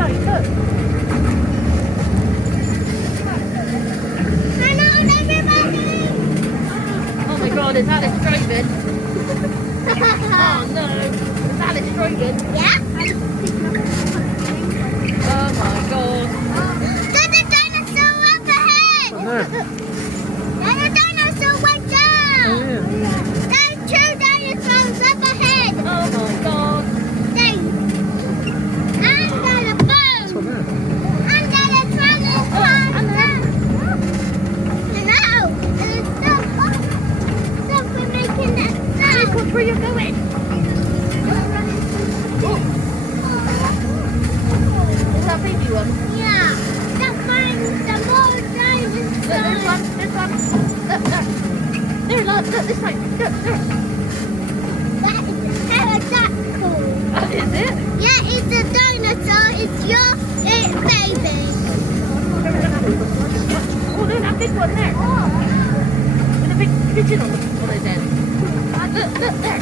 train, look. Oh my god, is Alice driving? Oh no, is Alice driving? Yeah. Oh my god. There's a dinosaur up ahead. There's a dinosaur right there. Oh, yeah. There's two dinosaurs up ahead. Oh my god. And there's a boat. What's that? And there's a transformer. No, there's stop for making that sound. Look where you're going. Is that baby one? Yeah, that finds the more dinosaurs. Look, this one. Look. There, look, this way. Look. That is a pterodactyl. Oh, is it? Yeah, it's a dinosaur. It's your baby. Oh, look, that big one there. With a big pigeon on his head. Look, there.